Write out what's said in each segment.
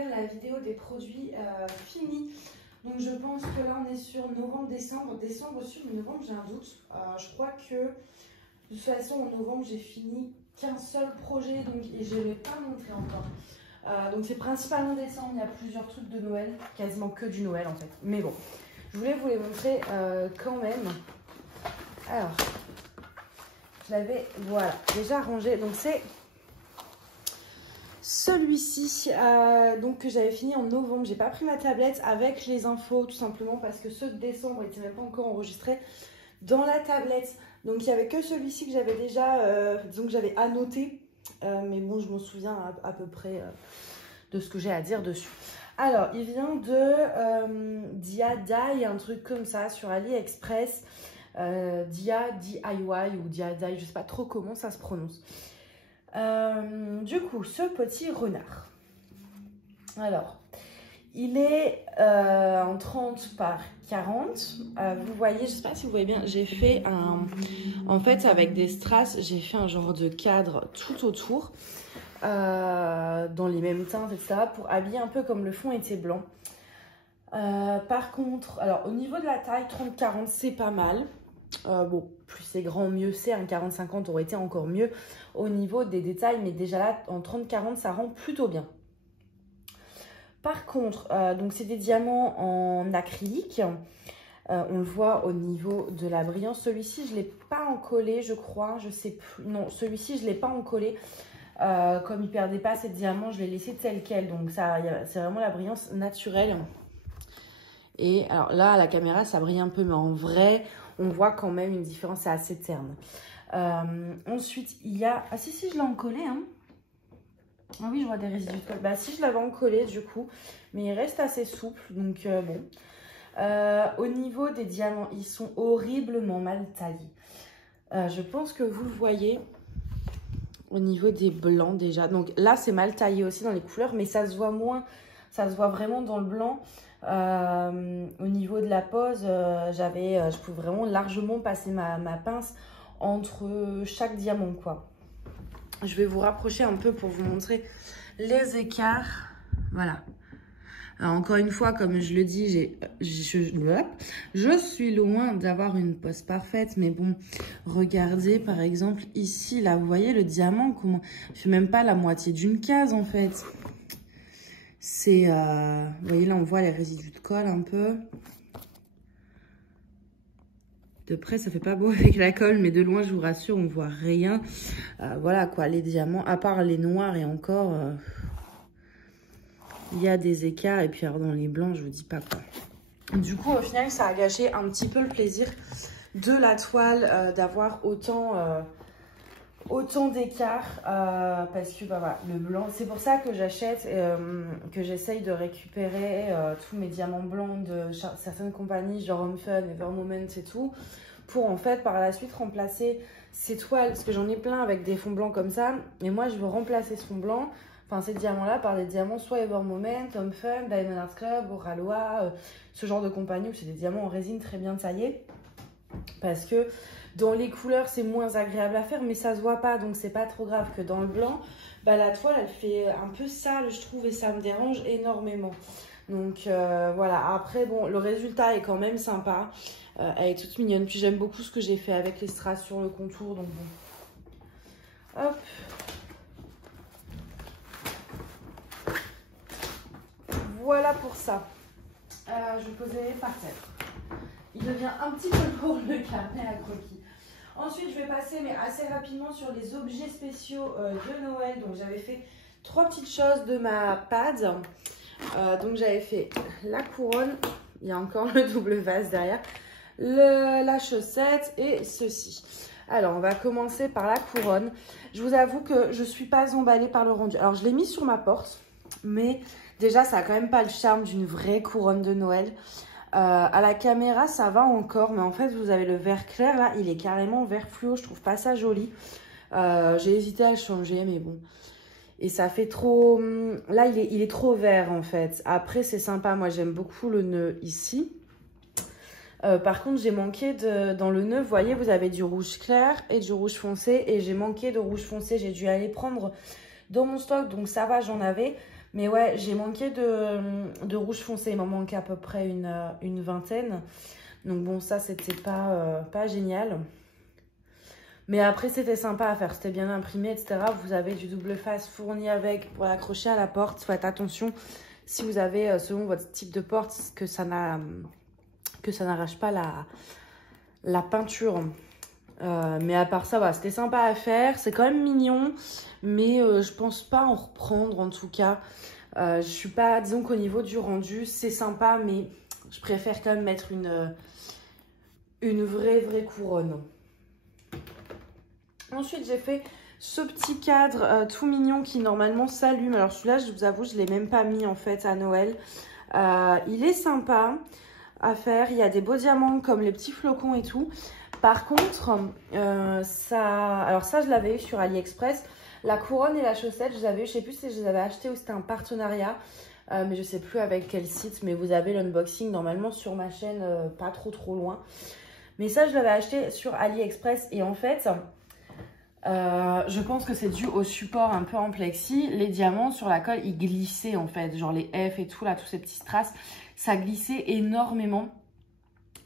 faire la vidéo des produits finis. Donc je pense que là on est sur novembre-décembre. Décembre aussi, mais novembre j'ai un doute. Je crois que de toute façon en novembre j'ai fini qu'un seul projet donc, et je ne l'ai pas montré encore. Donc c'est principalement décembre, il y a plusieurs trucs de Noël, quasiment que du Noël en fait. Mais bon, je voulais vous les montrer quand même. Alors, je l'avais, voilà, déjà rangé. Donc c'est celui-ci donc que j'avais fini en novembre. J'ai pas pris ma tablette avec les infos tout simplement parce que ceux de décembre n'étaient même pas encore enregistrés dans la tablette. Donc il n'y avait que celui-ci que j'avais déjà, disons que j'avais annoté. Mais bon, je m'en souviens à peu près de ce que j'ai à dire dessus. Alors, il vient de Dia-Dye, un truc comme ça sur AliExpress. DIY ou Dia-Dye, je sais pas trop comment ça se prononce. Du coup, ce petit renard. Alors, il est en 30 par 40. Vous voyez, je sais pas si vous voyez bien, j'ai fait un... En fait, avec des strass, j'ai fait un genre de cadre tout autour. Dans les mêmes teintes, etc. pour habiller un peu comme le fond était blanc. Par contre, alors au niveau de la taille, 30-40, c'est pas mal. Bon, plus c'est grand, mieux c'est. Un 40-50 aurait été encore mieux au niveau des détails, mais déjà là, en 30-40, ça rend plutôt bien. Par contre, donc c'est des diamants en acrylique. On le voit au niveau de la brillance. Celui-ci, je ne l'ai pas encollé, je crois. Je sais plus. Non, celui-ci, je ne l'ai pas encollé. Comme il ne perdait pas ses diamants, je l'ai laissé tel quel. Donc, c'est vraiment la brillance naturelle. Et alors là, à la caméra, ça brille un peu. Mais en vrai, on voit quand même une différence assez terne. Ensuite, il y a... Ah si, je l'ai encollé. Hein. Ah oui, je vois des résidus de colle. Bah si, je l'avais encollé du coup. Mais il reste assez souple. Donc, bon... au niveau des diamants, ils sont horriblement mal taillés. Je pense que vous le voyez au niveau des blancs déjà. Donc là, c'est mal taillé aussi dans les couleurs, mais ça se voit moins. Ça se voit vraiment dans le blanc. Au niveau de la pose, je pouvais vraiment largement passer ma pince entre chaque diamant, quoi. Je vais vous rapprocher un peu pour vous montrer les écarts. Voilà. Alors encore une fois, comme je le dis, je suis loin d'avoir une pose parfaite. Mais bon, regardez par exemple ici, là, vous voyez le diamant, comment je fais même pas la moitié d'une case en fait. C'est, vous voyez là, on voit les résidus de colle un peu. De près, ça fait pas beau avec la colle, mais de loin, je vous rassure, on voit rien. Voilà quoi, les diamants, à part les noirs et encore... il y a des écarts et puis alors dans les blancs, je vous dis pas quoi. Du coup, au final, ça a gâché un petit peu le plaisir de la toile d'avoir autant d'écarts parce que bah, voilà, le blanc, c'est pour ça que j'achète, que j'essaye de récupérer tous mes diamants blancs de certaines compagnies, genre Home Fun, Evermoment et tout, pour en fait par la suite remplacer ces toiles, parce que j'en ai plein avec des fonds blancs comme ça, et moi je veux remplacer ce fond blanc. Enfin, ces diamants-là par des diamants soit Evermoment, Home Fun, Diamond Art Club, Oralois, ce genre de compagnie où c'est des diamants en résine très bien taillés. Parce que dans les couleurs, c'est moins agréable à faire, mais ça se voit pas, donc c'est pas trop grave que dans le blanc, bah, la toile, elle fait un peu sale, je trouve, et ça me dérange énormément. Donc voilà, après, bon, le résultat est quand même sympa. Elle est toute mignonne. Puis j'aime beaucoup ce que j'ai fait avec les strass sur le contour, donc bon. Hop. Voilà pour ça. Je vais poser par terre. Il devient un petit peu lourd le carnet à croquis. Ensuite, je vais passer, mais assez rapidement, sur les objets spéciaux de Noël. Donc, j'avais fait 3 petites choses de ma pad. Donc, j'avais fait la couronne. Il y a encore le double vase derrière. La chaussette et ceci. Alors, on va commencer par la couronne. Je vous avoue que je ne suis pas emballée par le rendu. Alors, je l'ai mis sur ma porte, mais... déjà, ça n'a quand même pas le charme d'une vraie couronne de Noël. À la caméra, ça va encore. Mais en fait, vous avez le vert clair. Là, il est carrément vert fluo. Je trouve pas ça joli. J'ai hésité à le changer, mais bon. Et ça fait trop... là, il est trop vert, en fait. Après, c'est sympa. Moi, j'aime beaucoup le nœud ici. Par contre, j'ai manqué dans le nœud, vous voyez, vous avez du rouge clair et du rouge foncé. Et j'ai manqué de rouge foncé. J'ai dû aller prendre dans mon stock. Donc, ça va, j'en avais. Mais ouais, j'ai manqué de rouge foncé. Il m'en manque à peu près une vingtaine. Donc bon, ça, c'était pas génial. Mais après, c'était sympa à faire. C'était bien imprimé, etc. Vous avez du double face fourni avec pour l'accrocher à la porte. Faites attention si vous avez, selon votre type de porte, que ça n'arrache pas la peinture. Mais à part ça, voilà, c'était sympa à faire. C'est quand même mignon. Mais je pense pas en reprendre en tout cas. Je suis pas, disons qu'au niveau du rendu, c'est sympa. Mais je préfère quand même mettre une vraie couronne. Ensuite, j'ai fait ce petit cadre tout mignon qui normalement s'allume. Alors celui-là, je vous avoue, je ne l'ai même pas mis en fait à Noël. Il est sympa à faire. Il y a des beaux diamants comme les petits flocons et tout. Par contre, alors ça, je l'avais eu sur AliExpress. La couronne et la chaussette, je les avais eu, je ne sais plus si je les avais achetées ou c'était un partenariat. Mais je ne sais plus avec quel site. Mais vous avez l'unboxing normalement sur ma chaîne, pas trop loin. Mais ça, je l'avais acheté sur AliExpress et en fait... je pense que c'est dû au support un peu en plexi. Les diamants sur la colle, ils glissaient en fait. Genre les F et tout, là, tous ces petits strass, ça glissait énormément.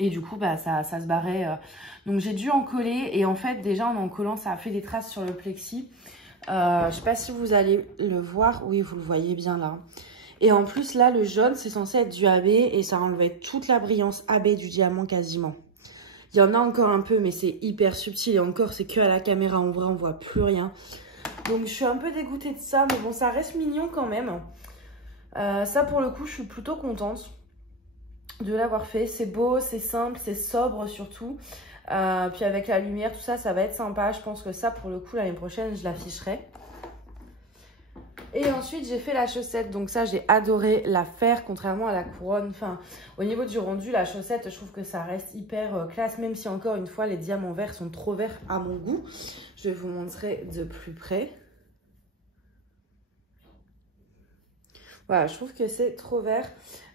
Et du coup, bah, ça se barrait. Donc j'ai dû en coller. Et en fait, déjà en collant, ça a fait des traces sur le plexi. Je sais pas si vous allez le voir. Oui, vous le voyez bien là. Et en plus, là, le jaune, c'est censé être du AB. Et ça enlevait toute la brillance AB du diamant quasiment. Il y en a encore un peu, mais c'est hyper subtil. Et encore, c'est que à la caméra. En vrai, on voit plus rien. Donc, je suis un peu dégoûtée de ça. Mais bon, ça reste mignon quand même. Ça, pour le coup, je suis plutôt contente de l'avoir fait. C'est beau, c'est simple, c'est sobre surtout. Puis avec la lumière, tout ça, ça va être sympa. Je pense que ça, pour le coup, l'année prochaine, je l'afficherai. Et ensuite, j'ai fait la chaussette. Donc ça, j'ai adoré la faire, contrairement à la couronne. Enfin, au niveau du rendu, la chaussette, je trouve que ça reste hyper classe. Même si, encore une fois, les diamants verts sont trop verts à mon goût. Je vais vous montrer de plus près. Voilà, je trouve que c'est trop vert.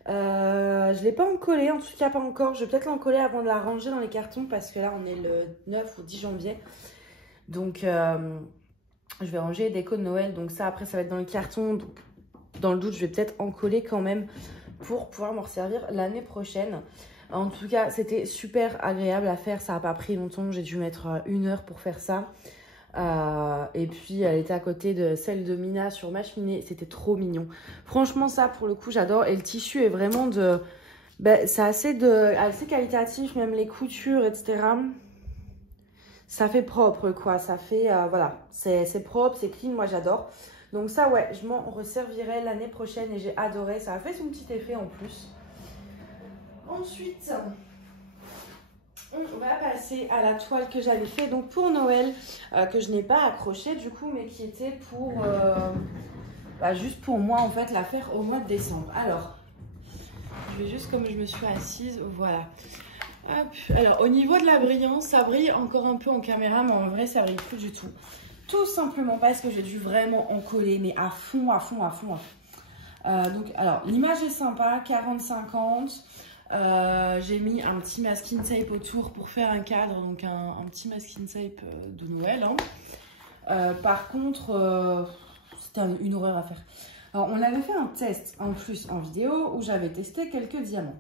Je ne l'ai pas encollé, en tout cas pas encore. Je vais peut-être l'encoller avant de la ranger dans les cartons. Parce que là, on est le 9 ou 10 janvier. Donc... je vais ranger les décos de Noël, donc ça après ça va être dans le carton. Donc dans le doute, je vais peut-être en coller quand même pour pouvoir m'en resservir l'année prochaine. En tout cas, c'était super agréable à faire, ça n'a pas pris longtemps, j'ai dû mettre 1 heure pour faire ça. Et puis elle était à côté de celle de Mina sur ma cheminée, c'était trop mignon. Franchement ça pour le coup j'adore et le tissu est vraiment de... Ben, c'est assez qualitatif, même les coutures etc. Ça fait propre quoi, ça fait, voilà, c'est propre, c'est clean, moi j'adore. Donc ça ouais, je m'en resservirai l'année prochaine et j'ai adoré, ça a fait son petit effet en plus. Ensuite, on va passer à la toile que j'avais fait donc pour Noël, que je n'ai pas accrochée du coup, mais qui était pour, juste pour moi en fait, la faire au mois de décembre. Alors, je vais juste comme je me suis assise, voilà. Hop. Alors au niveau de la brillance, ça brille encore un peu en caméra, mais en vrai ça brille plus du tout. Tout simplement parce que j'ai dû vraiment en coller, mais à fond. Donc alors l'image est sympa, 40-50. J'ai mis un petit masking tape autour pour faire un cadre, donc un petit masking tape de Noël. Hein. Par contre, c'était une horreur à faire. Alors on avait fait un test en plus en vidéo où j'avais testé quelques diamants.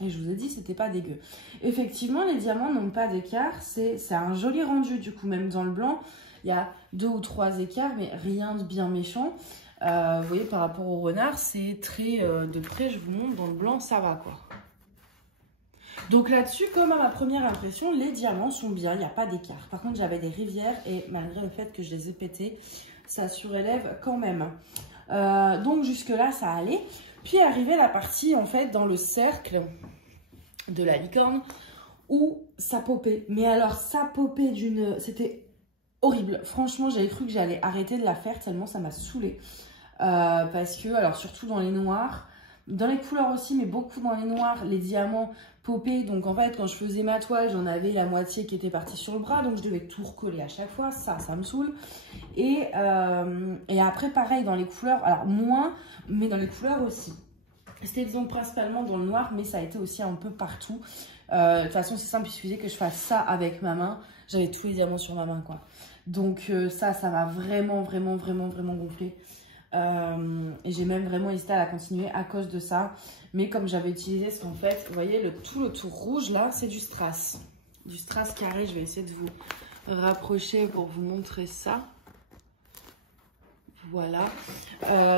Et je vous ai dit, c'était pas dégueu. Effectivement, les diamants n'ont pas d'écart. C'est un joli rendu, du coup, même dans le blanc. Il y a 2 ou 3 écarts, mais rien de bien méchant. Vous voyez, par rapport au renard, c'est très... de près, je vous montre, dans le blanc, ça va, quoi. Donc là-dessus, comme à ma première impression, les diamants sont bien, il n'y a pas d'écart. Par contre, j'avais des rivières et malgré le fait que je les ai pétés, ça surélève quand même. Donc jusque-là, ça allait. Puis arrivait la partie, en fait, dans le cercle de la licorne où ça popait. Mais alors, ça popait d'une... C'était horrible. Franchement, j'avais cru que j'allais arrêter de la faire tellement ça m'a saoulée. Parce que, alors surtout dans les noirs, dans les couleurs aussi, mais beaucoup dans les noirs, les diamants popaient. Donc en fait, quand je faisais ma toile, j'en avais la moitié qui était partie sur le bras. Donc je devais tout recoller à chaque fois. Ça me saoule. Et après, pareil, dans les couleurs, alors moins, mais dans les couleurs aussi. C'était disons principalement dans le noir, mais ça a été aussi un peu partout. De toute façon, c'est simple, il suffisait que je fasse ça avec ma main. J'avais tous les diamants sur ma main, quoi. Donc ça m'a vraiment gonflé. Et j'ai même vraiment hésité à la continuer à cause de ça. Mais comme j'avais utilisé, parce qu'en fait, vous voyez, tout le tour rouge là, c'est du strass. Du strass carré, je vais essayer de vous rapprocher pour vous montrer ça. Voilà.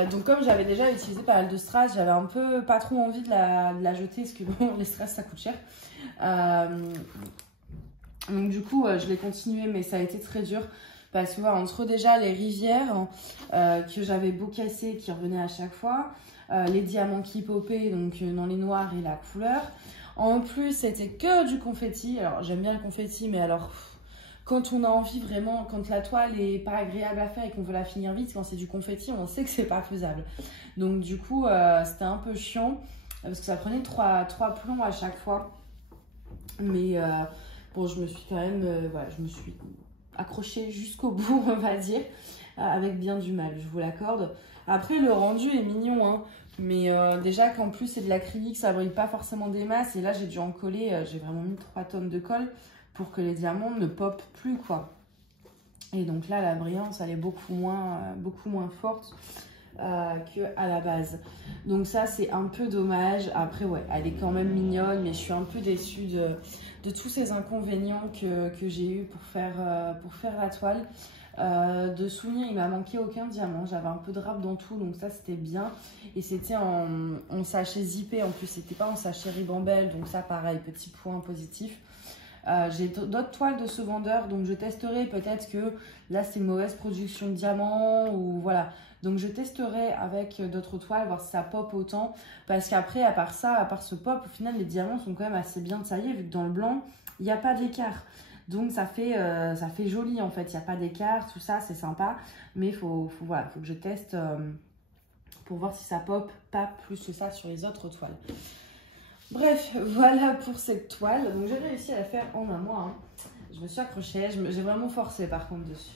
Donc comme j'avais déjà utilisé pas mal de strass, j'avais un peu pas trop envie de la jeter, parce que bon, les strass ça coûte cher. Donc du coup, je l'ai continué, mais ça a été très dur. Parce que voilà, entre déjà les rivières que j'avais beau casser, qui revenaient à chaque fois, les diamants qui popaient, donc dans les noirs et la couleur. En plus, c'était que du confetti. Alors, j'aime bien le confetti, mais alors, quand on a envie vraiment, quand la toile est pas agréable à faire et qu'on veut la finir vite, quand c'est du confetti, on sait que c'est pas faisable. Donc du coup, c'était un peu chiant, parce que ça prenait 3 plombs à chaque fois. Mais bon, je me suis quand même, voilà, je me suis accrochée jusqu'au bout, on va dire, avec bien du mal, je vous l'accorde. Après, le rendu est mignon, hein, mais déjà qu'en plus c'est de l'acrylique, ça brille pas forcément des masses. Et là, j'ai dû en coller, j'ai vraiment mis 3 tonnes de colle pour que les diamants ne popent plus, quoi. Et donc là, la brillance, elle est beaucoup moins forte qu'à la base. Donc ça, c'est un peu dommage. Après, ouais, elle est quand même mignonne, mais je suis un peu déçue de tous ces inconvénients que j'ai eu pour faire la toile. De souvenirs, il m'a manqué aucun diamant. J'avais un peu de râpe dans tout, donc ça, c'était bien. Et c'était en sachet zippé, en plus, c'était pas en sachet ribambelle, donc ça, pareil, petit point positif. J'ai d'autres toiles de ce vendeur, donc je testerai. Peut-être que là c'est une mauvaise production de diamants ou voilà. Donc je testerai avec d'autres toiles, voir si ça pop autant. Parce qu'après, à part ça, à part ce pop, au final les diamants sont quand même assez bien taillés, vu que dans le blanc il n'y a pas d'écart. Donc ça fait joli en fait, il n'y a pas d'écart, tout ça c'est sympa. Mais voilà, faut que je teste pour voir si ça pop pas plus que ça sur les autres toiles. Bref, voilà pour cette toile. Donc j'ai réussi à la faire en un mois. Hein. Je me suis accrochée, j'ai vraiment forcé par contre dessus.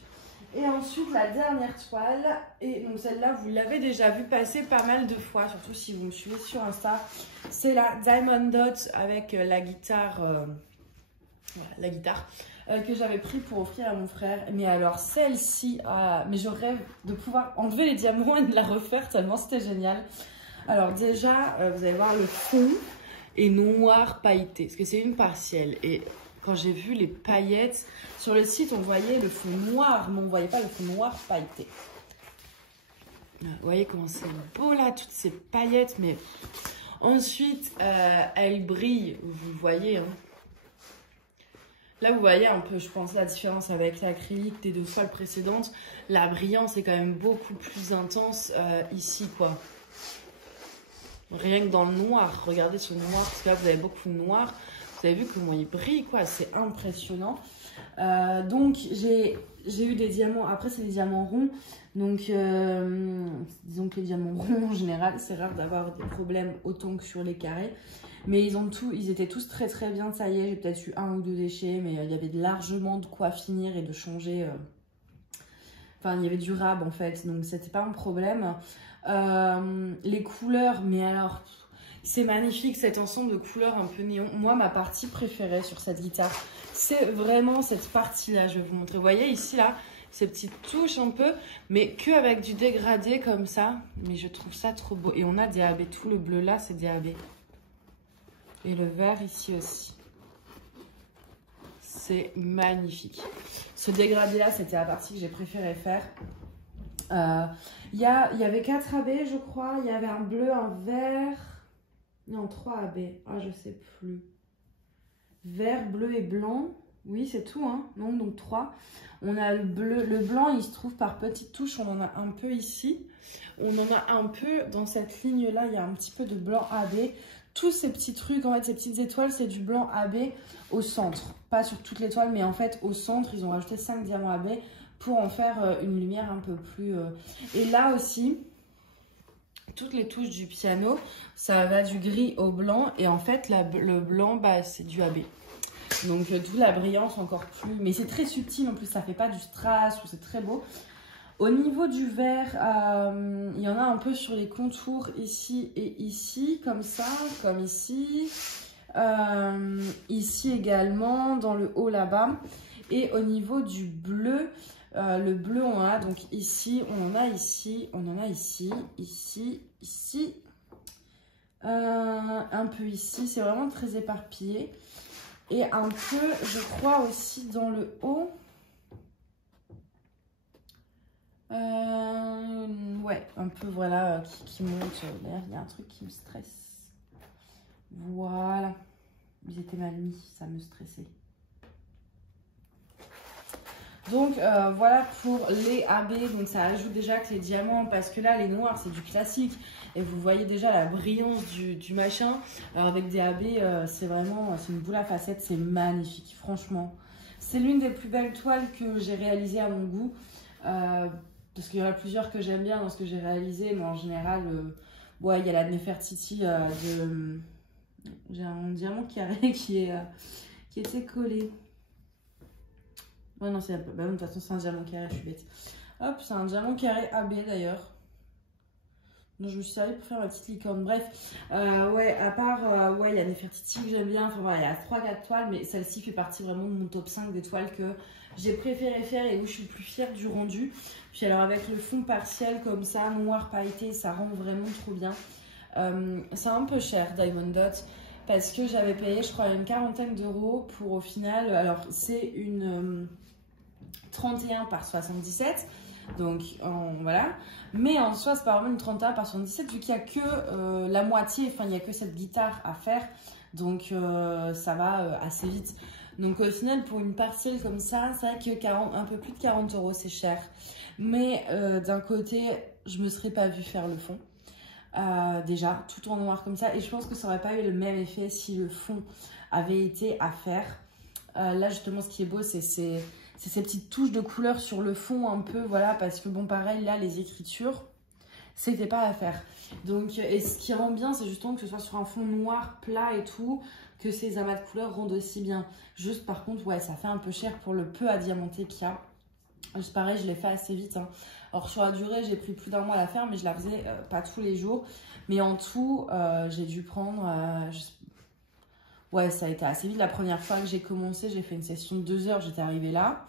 Et ensuite la dernière toile, et donc celle-là vous l'avez déjà vue passer pas mal de fois, surtout si vous me suivez sur Insta. C'est la Diamond Dot avec la guitare, que j'avais pris pour offrir à mon frère. Mais alors celle-ci, mais je rêve de pouvoir enlever les diamants et de la refaire tellement c'était génial. Alors déjà, vous allez voir le fond. Et noir pailleté, parce que c'est une partielle. Et quand j'ai vu les paillettes, sur le site, on voyait le fond noir, mais on ne voyait pas le fond noir pailleté. Vous voyez comment c'est beau là, toutes ces paillettes. Mais ensuite, elles brillent, vous voyez. Hein. Là, vous voyez un peu, je pense, la différence avec l'acrylique des 2 toiles précédentes. La brillance est quand même beaucoup plus intense ici, quoi. Rien que dans le noir, regardez ce noir, parce que là vous avez beaucoup de noir, vous avez vu comment il brille, quoi, c'est impressionnant. Donc j'ai eu des diamants, après c'est des diamants ronds, donc disons que les diamants ronds en général, c'est rare d'avoir des problèmes autant que sur les carrés. Mais ils étaient tous très très bien taillés, j'ai peut-être eu 1 ou 2 déchets, mais il y avait largement de quoi finir et de changer. Enfin, il y avait du rab en fait, donc c'était pas un problème. Les couleurs, mais alors c'est magnifique cet ensemble de couleurs un peu néon. Moi, ma partie préférée sur cette guitare, c'est vraiment cette partie là. Je vais vous montrer. Vous voyez ici là, ces petites touches un peu, mais que avec du dégradé comme ça. Mais je trouve ça trop beau. Et on a DAB, tout le bleu là c'est DAB. Et le vert ici aussi. C'est magnifique. Ce dégradé là, c'était la partie que j'ai préféré faire. Il y avait 4 AB, je crois. Il y avait un bleu, un vert. Non, 3 AB. Ah, je sais plus. Vert, bleu et blanc. Oui, c'est tout, hein. Non, donc 3. On a le bleu. Le blanc, il se trouve par petites touches. On en a un peu ici. On en a un peu dans cette ligne-là. Il y a un petit peu de blanc AB. Tous ces petits trucs, en fait, ces petites étoiles, c'est du blanc AB au centre. Pas sur toute l'étoile, mais en fait, au centre, ils ont rajouté 5 diamants AB pour en faire une lumière un peu plus... Et là aussi, toutes les touches du piano, ça va du gris au blanc. Et en fait, le blanc, bah, c'est du AB. Donc, d'où la brillance encore plus. Mais c'est très subtil en plus, ça fait pas du strass, c'est très beau. Au niveau du vert, il y en a un peu sur les contours ici et ici, comme ça, comme ici. Ici également, dans le haut là-bas. Et au niveau du bleu, Le bleu, on en a donc ici, on en a ici, on en a ici, ici, ici, un peu ici. C'est vraiment très éparpillé. Et un peu, je crois, aussi dans le haut. Ouais, un peu, voilà, qui monte. D'ailleurs, il y a un truc qui me stresse. Voilà. Ils étaient mal mis, ça me stressait. Donc, voilà pour les AB. Donc, ça ajoute déjà que les diamants, parce que là, les noirs, c'est du classique. Et vous voyez déjà la brillance du machin. Alors, avec des AB, c'est vraiment, c'est une boule à facettes. C'est magnifique, franchement. C'est l'une des plus belles toiles que j'ai réalisées à mon goût. Parce qu'il y en a plusieurs que j'aime bien dans ce que j'ai réalisé, mais en général, ouais, il y a la Nefertiti j'ai un diamant carré qui était collé. Ouais, non, c'est un peu. Bah, de toute façon, c'est un diamant carré, je suis bête. Hop, c'est un diamant carré AB d'ailleurs. Donc, je me suis servi pour faire ma petite licorne. Bref, ouais, à part, ouais, il y a Nefertiti que j'aime bien. Enfin, voilà, il y a 3-4 toiles, mais celle-ci fait partie vraiment de mon top 5 des toiles que j'ai préféré faire et où je suis le plus fière du rendu. Puis alors avec le fond partiel comme ça, noir pailleté, ça rend vraiment trop bien. C'est un peu cher Diamond Dot parce que j'avais payé je crois une quarantaine d'euros pour au final, alors c'est une 31 par 77, donc voilà. Mais en soi c'est pas vraiment une 31 par 77 vu qu'il n'y a que la moitié, enfin il n'y a que cette guitare à faire, donc ça va assez vite. Donc au final, pour une partielle comme ça, c'est vrai que un peu plus de 40 euros, c'est cher. Mais d'un côté, je me serais pas vue faire le fond. Déjà, tout en noir comme ça. Et je pense que ça aurait pas eu le même effet si le fond avait été à faire. Là, justement, ce qui est beau, c'est ces petites touches de couleur sur le fond un peu, voilà. Parce que bon, pareil, là, les écritures, c'était pas à faire. Donc, et ce qui rend bien, c'est justement que ce soit sur un fond noir, plat et tout, que ces amas de couleurs rendent aussi bien. Juste par contre, ouais, ça fait un peu cher pour le peu à diamanter qu'il y a. Juste pareil, je l'ai fait assez vite. Hein. Alors sur la durée, j'ai pris plus d'un mois à la faire, mais je la faisais pas tous les jours. Mais en tout, j'ai dû prendre... ouais, ça a été assez vite. La première fois que j'ai commencé, j'ai fait une session de 2 heures, j'étais arrivée là.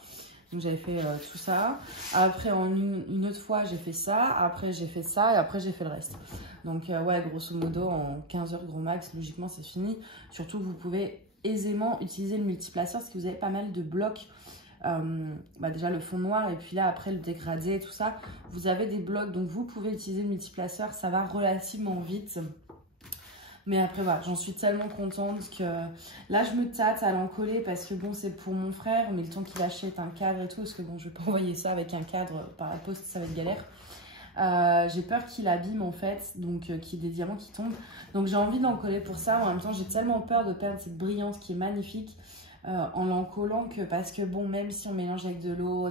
Donc j'avais fait tout ça. Après, en une autre fois, j'ai fait ça. Après, j'ai fait ça. Et après, j'ai fait le reste. Donc, ouais, grosso modo, en 15 heures gros max, logiquement, c'est fini. Surtout, vous pouvez aisément utiliser le multiplaceur parce que vous avez pas mal de blocs. Bah déjà, le fond noir. Et puis là, après, le dégradé, tout ça. Vous avez des blocs. Donc, vous pouvez utiliser le multiplaceur. Ça va relativement vite. Mais après, voilà, j'en suis tellement contente que là, je me tâte à l'en coller parce que bon, c'est pour mon frère, mais le temps qu'il achète un cadre et tout, parce que bon, je vais pas envoyer ça avec un cadre par la poste, ça va être galère. J'ai peur qu'il abîme en fait, donc qu'il y ait des diamants qui tombent. Donc j'ai envie d'en coller pour ça. En même temps, j'ai tellement peur de perdre cette brillance qui est magnifique en l'en collant que parce que bon, même si on mélange avec de l'eau,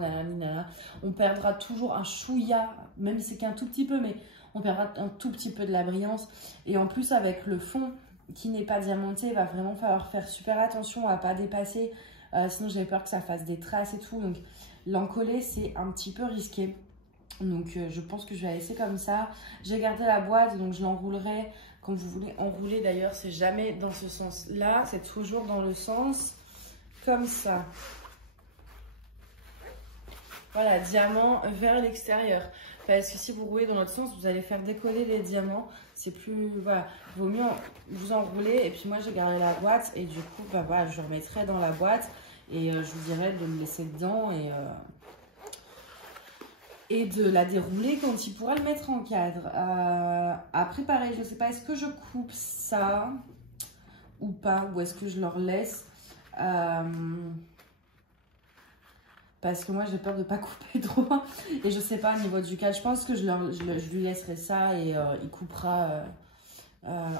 on perdra toujours un chouïa, même si c'est qu'un tout petit peu, mais on perdra un tout petit peu de la brillance. Et en plus, avec le fond qui n'est pas diamanté, il va vraiment falloir faire super attention à ne pas dépasser. Sinon, j'avais peur que ça fasse des traces et tout. Donc, l'encoller, c'est un petit peu risqué. Donc, je pense que je vais la laisser comme ça. J'ai gardé la boîte, donc je l'enroulerai quand vous voulez enrouler. D'ailleurs, c'est jamais dans ce sens-là. C'est toujours dans le sens comme ça. Voilà, diamant vers l'extérieur. Parce que si vous roulez dans l'autre sens, vous allez faire décoller les diamants. C'est plus... Voilà, il vaut mieux vous enrouler. Et puis moi, j'ai gardé la boîte. Et du coup, bah, voilà, je remettrai dans la boîte. Et je vous dirai de le laisser dedans. Et de la dérouler quand il pourra le mettre en cadre. Après, pareil, je ne sais pas, est-ce que je coupe ça ou pas? Ou est-ce que je leur laisse parce que moi j'ai peur de pas couper trop et je sais pas au niveau du cadre, je pense que je lui laisserai ça et il coupera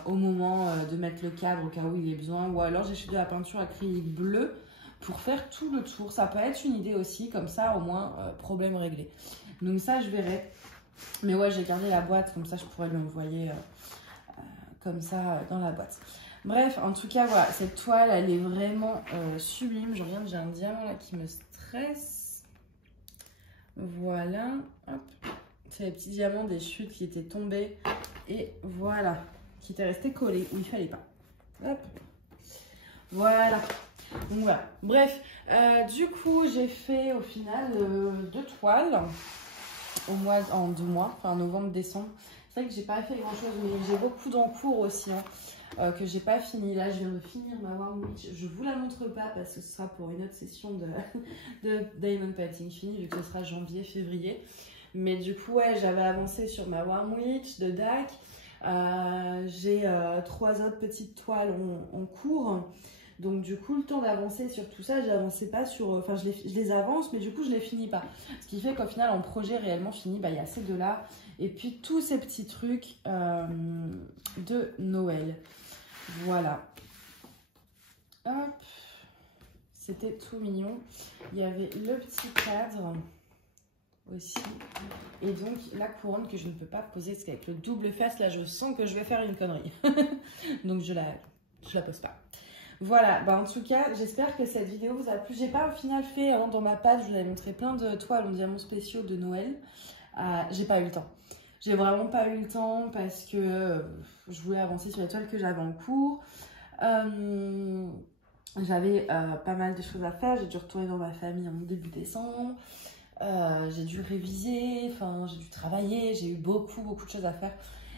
au moment de mettre le cadre au cas où il ait besoin, ou alors j'ai fait de la peinture acrylique bleue pour faire tout le tour. Ça peut être une idée aussi, comme ça au moins problème réglé. Donc ça je verrai, mais ouais, j'ai gardé la boîte, comme ça je pourrais lui envoyer comme ça dans la boîte. Bref, en tout cas voilà, cette toile elle est vraiment sublime. Je regarde, j'ai un diamant là qui me stresse. Voilà, hop. C'est les petits diamants des chutes qui étaient tombés. Et voilà, qui étaient restés collés où il fallait pas. Hop. Voilà. Donc voilà, bref, du coup j'ai fait au final 2 toiles en 2 mois, enfin novembre-décembre. C'est vrai que j'ai pas fait grand chose, mais j'ai beaucoup d'encours aussi hein, que j'ai pas fini. Là je viens de finir ma Warm Witch, je vous la montre pas parce que ce sera pour une autre session de Diamond Painting fini vu que ce sera janvier-février. Mais du coup ouais, j'avais avancé sur ma Warm Witch de DAC. J'ai 3 autres petites toiles en cours. Donc du coup, le temps d'avancer sur tout ça, j'avançais pas sur... Enfin, je les avance, mais du coup, je les finis pas. Ce qui fait qu'au final, en projet réellement fini, bah, il y a ces deux-là. Et puis, tous ces petits trucs de Noël. Voilà. Hop. C'était tout mignon. Il y avait le petit cadre aussi. Et donc, la couronne que je ne peux pas poser, parce qu'avec le double face, là, je sens que je vais faire une connerie. Donc, je la pose pas. Voilà, bah en tout cas, j'espère que cette vidéo vous a plu. J'ai pas au final fait, hein, dans ma page, je vous avais montré plein de toiles en diamants spéciaux de Noël. J'ai pas eu le temps. J'ai vraiment pas eu le temps parce que je voulais avancer sur les toiles que j'avais en cours. J'avais pas mal de choses à faire. J'ai dû retourner dans ma famille en début décembre. J'ai dû réviser, enfin j'ai dû travailler. J'ai eu beaucoup de choses à faire.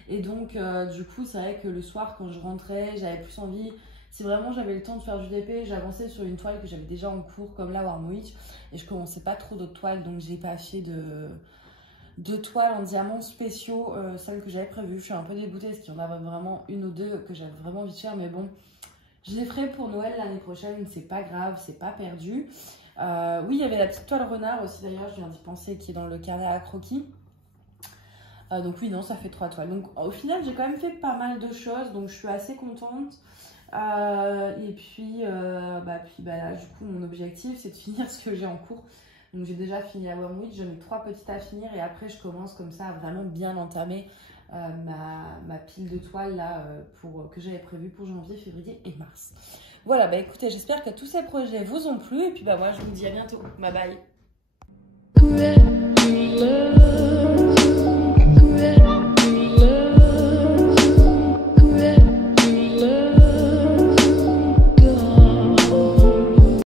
Et donc, du coup, c'est vrai que le soir, quand je rentrais, j'avais plus envie... Si vraiment j'avais le temps de faire du DP, j'avançais sur une toile que j'avais déjà en cours, comme la Warm Witch, et je commençais pas trop d'autres toiles, donc j'ai pas fait de toiles en diamants spéciaux, celles que j'avais prévues. Je suis un peu dégoûtée, parce qu'il y en avait vraiment une ou deux que j'avais vraiment envie de faire, mais bon, je les ferai pour Noël l'année prochaine, c'est pas grave, c'est pas perdu. Oui, il y avait la petite toile renard aussi d'ailleurs, je viens d'y penser, qui est dans le carnet à croquis. Donc oui, non, ça fait 3 toiles. Donc au final, j'ai quand même fait pas mal de choses, donc je suis assez contente. Et puis, là, du coup, mon objectif, c'est de finir ce que j'ai en cours. Donc j'ai déjà fini la Warm Witch, j'en ai 3 petites à finir et après je commence comme ça à vraiment bien entamer ma pile de toiles là, que j'avais prévu pour janvier, février et mars. Voilà, bah écoutez, j'espère que tous ces projets vous ont plu et puis bah moi je vous dis à bientôt. Bye bye.